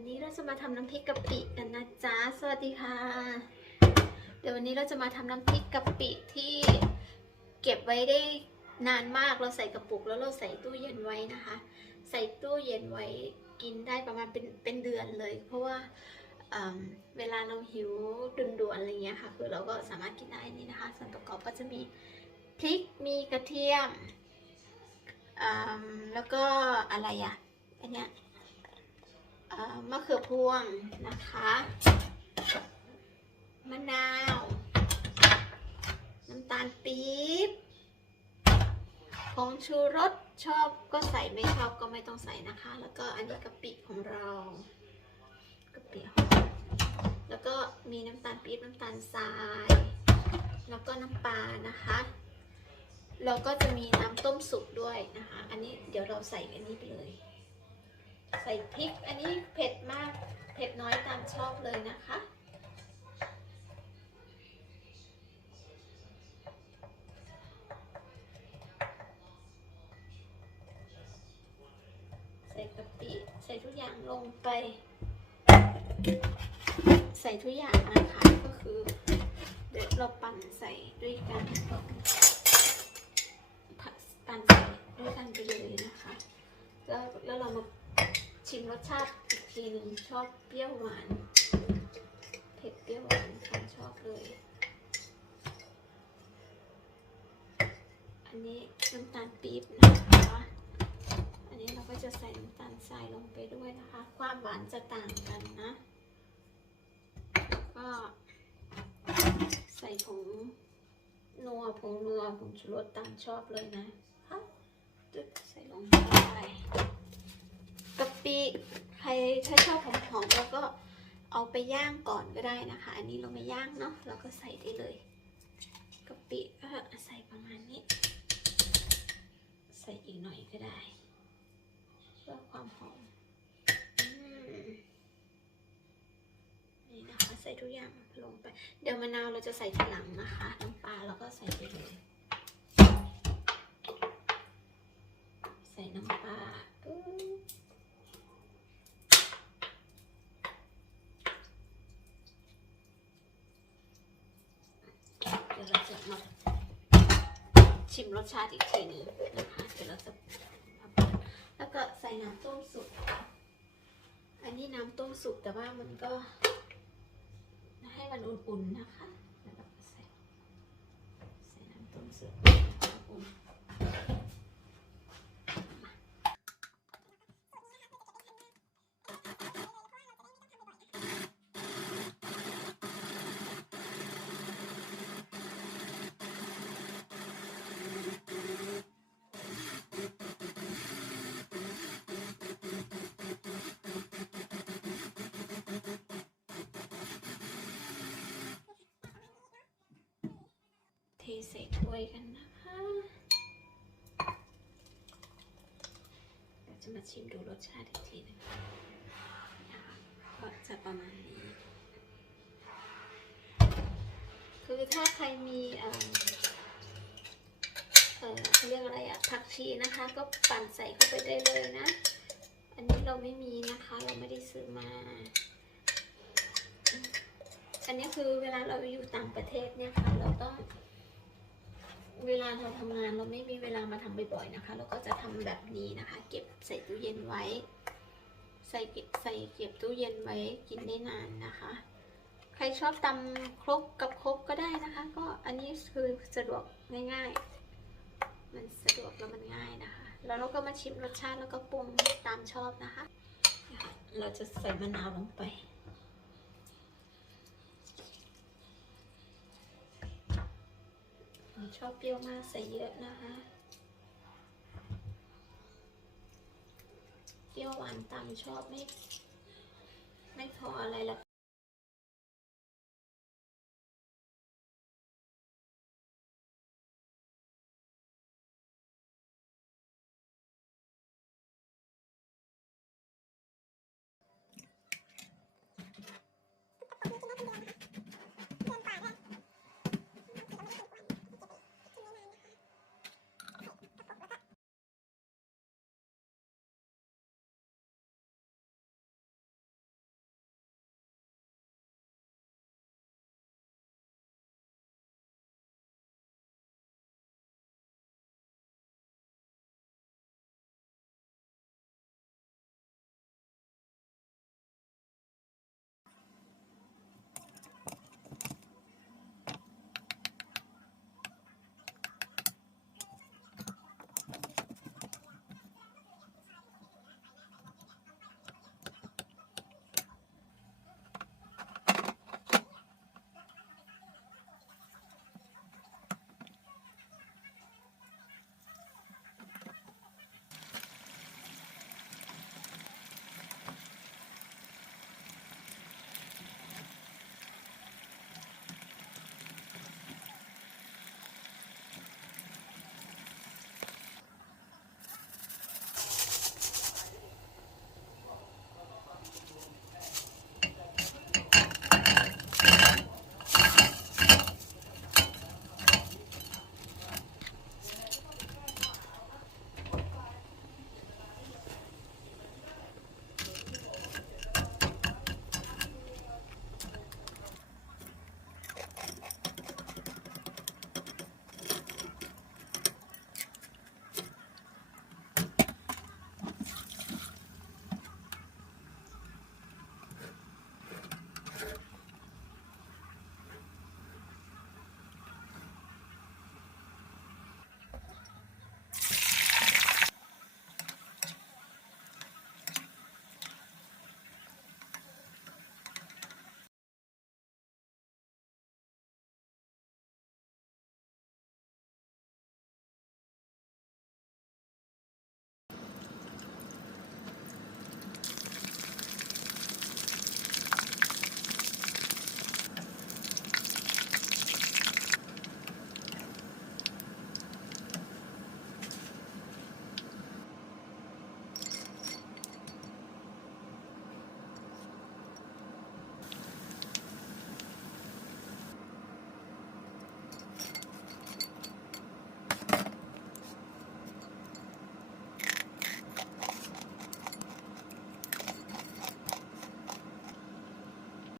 วันนี้เราจะมาทำน้ำพริกกะปิกันนะจ๊ะ สวัสดีค่ะ เดี๋ยววันนี้เราจะมาทำน้ำพริกกะปิที่เก็บไว้ได้นานมาก เราใส่กระปุกแล้วเราใส่ตู้เย็นไว้นะคะ ใส่ตู้เย็นไว้กินได้ประมาณเป็นเป็นเดือนเลย เพราะว่าเเวลาเราหิวด่วนๆอะไรเงี้ยค่ะ คือเราก็สามารถกินได้นี่นะคะ ส่วนประกอบก็จะมีพริก มีกระเทียมมแล้วก็อะไรอะอันเนี้ย มะเขือพวงนะคะ มะนาว น้ำตาลปี๊บผงชูรสชอบก็ใส่ไม่ชอบก็ไม่ต้องใส่นะคะ แล้วก็อันนี้กะปิของเรากะปิแล้วก็มีน้ำตาลปี๊บน้ำตาลทราย แล้วก็น้ำปลานะคะแล้วก็จะมีน้ำต้มสุกด้วยนะคะ อันนี้เดี๋ยวเราใส่อันนี้ไปเลย ใส่พริก อันนี้เผ็ดมาก เผ็ดน้อยตามชอบเลยนะคะ ใส่กะปิ ใส่ทุกอย่างลงไป ใส่ทุกอย่างนะคะ ก็คือ เดี๋ยวเราปั่นใส่ด้วยกันปั่นใส่ด้วยกันไปเลยนะคะ แล้วแล้วเรามา ชิมรสชาติอีกทีหนึ่งชอบเปรี้ยวหวาน เผ็ดเปรี้ยวหวานค่ะชอบเลย อันนี้น้ำตาลปี๊บนะคะอันนี้เราก็จะใส่น้ำตาลทรายลงไปด้วยนะคะ ความหวานจะต่างกันนะแล้วก็ใส่ผงนัวผงนัวผงชูรสตามชอบเลยนะคะใส่ลงไป กะปิใครถ้าชอบหอมๆแล้วก็เอาไปย่างก่อนก็ได้นะคะ อันนี้เราไม่ย่างเนาะเราก็ใส่ได้เลยกะปิก็ใส่ประมาณนี้ ใส่อีกหน่อยก็ได้ เพื่อความหอมอืมนี่นะคะใส่ทุกอย่างลงไป เดี๋ยวมะนาวเราจะใส่ทีหลังนะคะน้ำปลาเราก็ใส่ไปเลย ใส่น้ำปลาปึ๊บเดี๋ยวเราจะมา ชิมรสชาติอีกทีนี้นะคะเดี๋ยวเราจะแล้วก็ใส่น้ำต้มสุก อันนี้น้ำต้มสุกแต่ว่ามันก็ ให้มันอุ่นๆนะคะแล้วก็ใส่ใส่น้ำต้มสุกอุ่น ใส่ถ้วยกันนะคะเดี๋ยวจะมาชิมดูรสชาติอีกทีนึงนะคะก็จะประมาณนี้ คือถ้าใครมีเอ่อเออเขาเรียกอะไรอะผักชีนะคะ ก็ปั่นใส่เข้าไปได้เลยนะ อันนี้เราไม่มีนะคะ เราไม่ได้ซื้อมาอันนี้คือเวลาเราอยู่ต่างประเทศเนี่ยค่ะ เราต้อง เวลาเราทำงานเราไม่มีเวลามาทำบ่อยๆนะคะ เราก็จะทำแบบนี้นะคะ เก็บใส่ตู้เย็นไว้ ใส่เก็บใส่เก็บตู้เย็นไว้กินได้นานนะคะ ใครชอบตำครกกับครกก็ได้นะคะ ก็อันนี้คือสะดวกง่ายๆ มันสะดวกแล้วมันง่ายนะคะ แล้วเราก็มาชิมรสชาติแล้วก็ปรุงตามชอบนะคะ เราจะใส่มะนาวลงไป ผม ชอบเปรี้ยวมากใส่เยอะนะคะ เปรี้ยวหวานตามชอบไม่ ไม่พออะไรละ